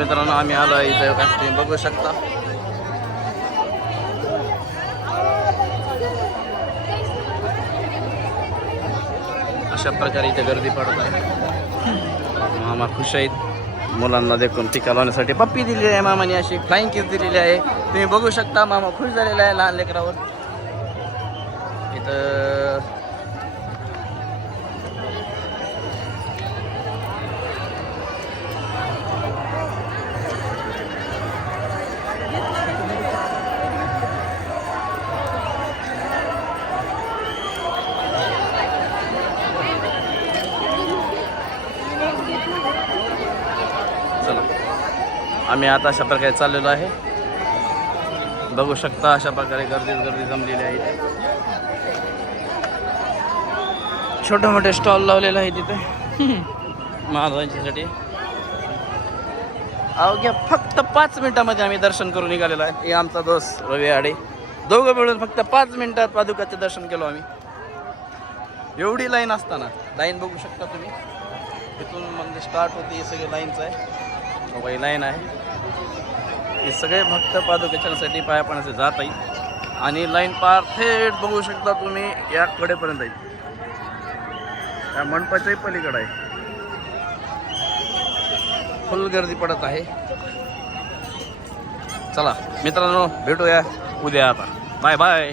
मित्रांनो आम्ही आलो इथं का तुम्ही बघू शकता. अशा प्रकारे इथे गर्दी पडत आहे. मामा खुश आहेत मुलांना देखून टीका लावण्यासाठी पप्पी दिलेली आहे मामाने, अशी फ्लाइंग किस दिलेली आहे. तुम्ही बघू शकता मामा खुश झालेला आहे लहान लेकरावर. इथं आम्ही आता अशा प्रकारे चाललेलो आहे. बघू शकता अशा प्रकारे गर्दी जमलेली आहे. इथे छोटे मोठे स्टॉल लावलेले आहे तिथे महाराजांच्यासाठी. अवघ्या फक्त 5 मिनिटामध्ये आम्ही दर्शन करून निघालेलो आहे. हे आमचा दोस्त रवी आडे, दोघं मिळून फक्त 5 मिनिटात पादुकाचे दर्शन केलो आम्ही. एवढी लाईन असताना लाईन बघू शकता तुम्ही. इथून म्हणजे स्टार्ट होते हे सगळे लाईनचं आहे. मोबाईल लाईन आहे. हे सगळे भक्त पादुकेच्यासाठी पाया पाण्याचे जात आहेत आणि लाईन पार थेट बघू शकता तुम्ही या कडेपर्यंत आहे. त्या मंडपाच्याही पलीकडे आहे. फुल गर्दी पडत आहे. चला मित्रांनो भेटूया उद्या. आता बाय बाय.